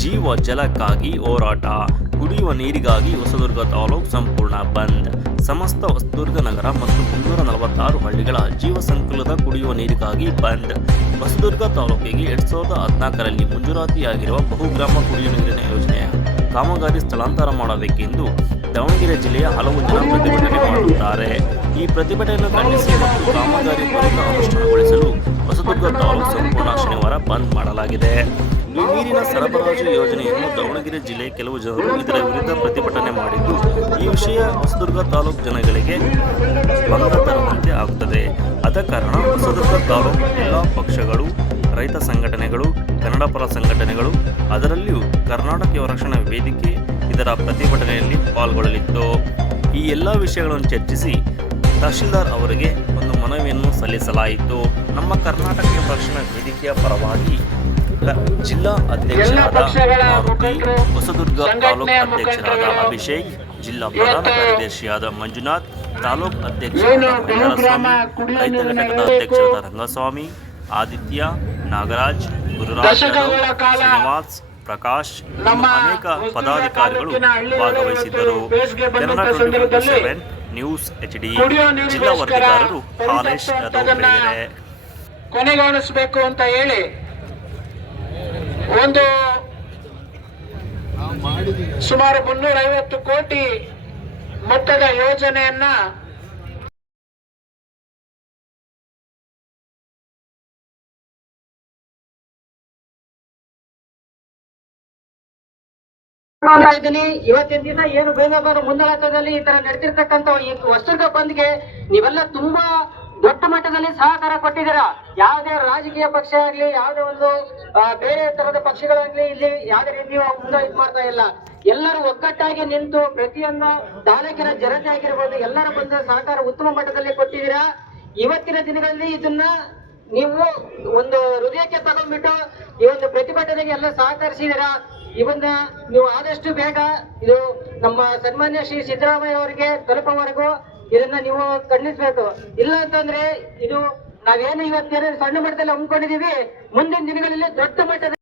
ಜೀವ ಜಲಕ್ಕಾಗಿ ಹೋರಾಟ. ಕುಡಿಯುವ ನೀರಿಗಾಗಿ ಹೊಸದುರ್ಗ ತಾಲೂಕು ಸಂಪೂರ್ಣ ಬಂದ್. ಸಮಸ್ತ ಹೊಸದುರ್ಗ ನಗರ ಮತ್ತು 346 ಹಳ್ಳಿಗಳ ಜೀವ ಸಂಕುಲದ ಕುಡಿಯುವ ನೀರಿಗಾಗಿ ಬಂದ್. ಹೊಸದುರ್ಗ ತಾಲೂಕಿಗೆ 2014ರಲ್ಲಿ ಮಂಜೂರಾತಿಯಾಗಿರುವ ಬಹುಗ್ರಾಮ ಕುಡಿಯುವ ನೀರಿನ ಯೋಜನೆಯ ಕಾಮಗಾರಿ ಸ್ಥಳಾಂತರ ಮಾಡಬೇಕೆಂದು ದಾವಣಗೆರೆ ಜಿಲ್ಲೆಯ ಹಲವು ಜನ ಪ್ರತಿಭಟನೆ ಮಾಡುತ್ತಾರೆ. ಈ ಪ್ರತಿಭಟನೆಯನ್ನು ಖಂಡಿಸಿ ಮತ್ತು ಕಾಮಗಾರಿ ತ್ವರಿತ ಅನುಷ್ಠಾನಗೊಳಿಸಲು ಹೊಸದುರ್ಗ ತಾಲೂಕು ಸಂಪೂರ್ಣ ಶನಿವಾರ ಬಂದ್ ಮಾಡಲಾಗಿದೆ. ಈ ನೀರಿನ ಸರಬರಾಜು ಯೋಜನೆಯನ್ನು ದಾವಣಗೆರೆ ಜಿಲ್ಲೆಯ ಕೆಲವು ಜನರು ಇದರ ವಿರುದ್ಧ ಪ್ರತಿಭಟನೆ ಮಾಡಿದ್ದು, ಈ ವಿಷಯ ಹೊಸದುರ್ಗ ತಾಲೂಕು ಜನಗಳಿಗೆ ಭಂಗ ತರುವಂತೆ ಆಗುತ್ತದೆ. ಆದ ಕಾರಣ ಹೊಸದುರ್ಗ ತಾಲೂಕು ಎಲ್ಲ ಪಕ್ಷಗಳು, ರೈತ ಸಂಘಟನೆಗಳು, ಕನ್ನಡ ಪರ ಸಂಘಟನೆಗಳು, ಅದರಲ್ಲಿಯೂ ಕರ್ನಾಟಕ ರಕ್ಷಣಾ ವೇದಿಕೆ ಇದರ ಪ್ರತಿಭಟನೆಯಲ್ಲಿ ಪಾಲ್ಗೊಳ್ಳಲಿತ್ತು. ಈ ಎಲ್ಲ ವಿಷಯಗಳನ್ನು ಚರ್ಚಿಸಿ ತಹಶೀಲ್ದಾರ್ ಅವರಿಗೆ ಒಂದು ಮನವಿಯನ್ನು ಸಲ್ಲಿಸಲಾಯಿತು. ನಮ್ಮ ಕರ್ನಾಟಕ ರಕ್ಷಣಾ ವೇದಿಕೆಯ ಪರವಾಗಿ ಜಿಲ್ಲಾ ಅಧ್ಯಕ್ಷರಾದ ಮಾರುತಿ, ಹೊಸದುರ್ಗ ತಾಲೂಕು ಅಧ್ಯಕ್ಷರಾದ ಅಭಿಷೇಕ್, ಜಿಲ್ಲಾ ಪ್ರಧಾನ ಕಾರ್ಯದರ್ಶಿಯಾದ ಮಂಜುನಾಥ್, ತಾಲೂಕು ಅಧ್ಯಕ್ಷರಾದ ಮಹೇಂದ್ರಸ್ವಾಮಿ, ರೈತ ಘಟಕದ ಅಧ್ಯಕ್ಷರಾದ ರಂಗಸ್ವಾಮಿ, ಆದಿತ್ಯ, ನಾಗರಾಜ್, ಗುರುರಾಜ್ ಯಾದವ್, ಶ್ರೀನಿವಾಸ್, ಪ್ರಕಾಶ್ ಇನ್ನು ಅನೇಕ ಪದಾಧಿಕಾರಿಗಳು ಭಾಗವಹಿಸಿದ್ದರು. ಕನ್ನಡ 24/7 ನ್ಯೂಸ್ HD ಜಿಲ್ಲಾ ವರದಿಗಾರರು ಹಾಲೇಶ್ ಯಾದವ್ ಬೇರೆ. ಕೊನೆಗಾಣಿಸಬೇಕು ಅಂತ ಹೇಳಿ ಒಂದು ಸುಮಾರು 350 ಕೋಟಿ ಮೊತ್ತದ ಯೋಜನೆಯನ್ನ ಇದ್ದೀನಿ. ಇವತ್ತಿನ ದಿನ ಏನು ಬೇಗಬಾರು ಮುಂದಾಳತ್ವದಲ್ಲಿ ಈ ತರ ನಡೆದಿರ್ತಕ್ಕಂಥ ಈ ಹೊಸದುರ್ಗ ಬಂದ್ಗೆ ನೀವೆಲ್ಲ ತುಂಬಾ ದೊಡ್ಡ ಮಟ್ಟದಲ್ಲಿ ಸಹಕಾರ ಕೊಟ್ಟಿದ್ದೀರಾ. ಯಾವುದೇ ರಾಜಕೀಯ ಪಕ್ಷ ಆಗ್ಲಿ, ಯಾವುದೇ ಒಂದು ಬೇರೆ ತರದ ಪಕ್ಷಗಳಾಗ್ಲಿ ಇಲ್ಲಿ ಯಾವುದೇ ರೀತಿ ಮುಂದೆ ಇದು ಮಾಡ್ತಾ ಇಲ್ಲ. ಎಲ್ಲರೂ ಒಗ್ಗಟ್ಟಾಗಿ ನಿಂತು ಪ್ರತಿಯೊಂದು ತಾಲೂಕಿನ ಜನತೆ ಆಗಿರ್ಬೋದು ಎಲ್ಲರ ಬಂದ ಸಹಕಾರ ಉತ್ತಮ ಮಟ್ಟದಲ್ಲಿ ಕೊಟ್ಟಿದ್ದೀರಾ. ಇವತ್ತಿನ ದಿನಗಳಲ್ಲಿ ಇದನ್ನ ನೀವು ಒಂದು ಹೃದಯಕ್ಕೆ ತಗೊಂಡ್ಬಿಟ್ಟು ಈ ಒಂದು ಪ್ರತಿಭಟನೆಗೆ ಎಲ್ಲ ಸಹಕರಿಸಿದ್ದೀರಾ. ಇವನ್ನ ನೀವು ಆದಷ್ಟು ಬೇಗ ಇದು ನಮ್ಮ ಸನ್ಮಾನ್ಯ ಶ್ರೀ ಸಿದ್ದರಾಮಯ್ಯ ಅವರಿಗೆ ತಲುಪುವವರೆಗೂ ಇದನ್ನ ನೀವು ಖಂಡಿಸಬೇಕು. ಇಲ್ಲ ಅಂತಂದ್ರೆ ಇದು ನಾವೇನು ಇವತ್ತೇನು ಸಣ್ಣ ಮಟ್ಟದಲ್ಲಿ ಹಮ್ಮಿಕೊಂಡಿದೀವಿ, ಮುಂದಿನ ದಿನಗಳಲ್ಲಿ ದೊಡ್ಡ ಮಟ್ಟದಲ್ಲಿ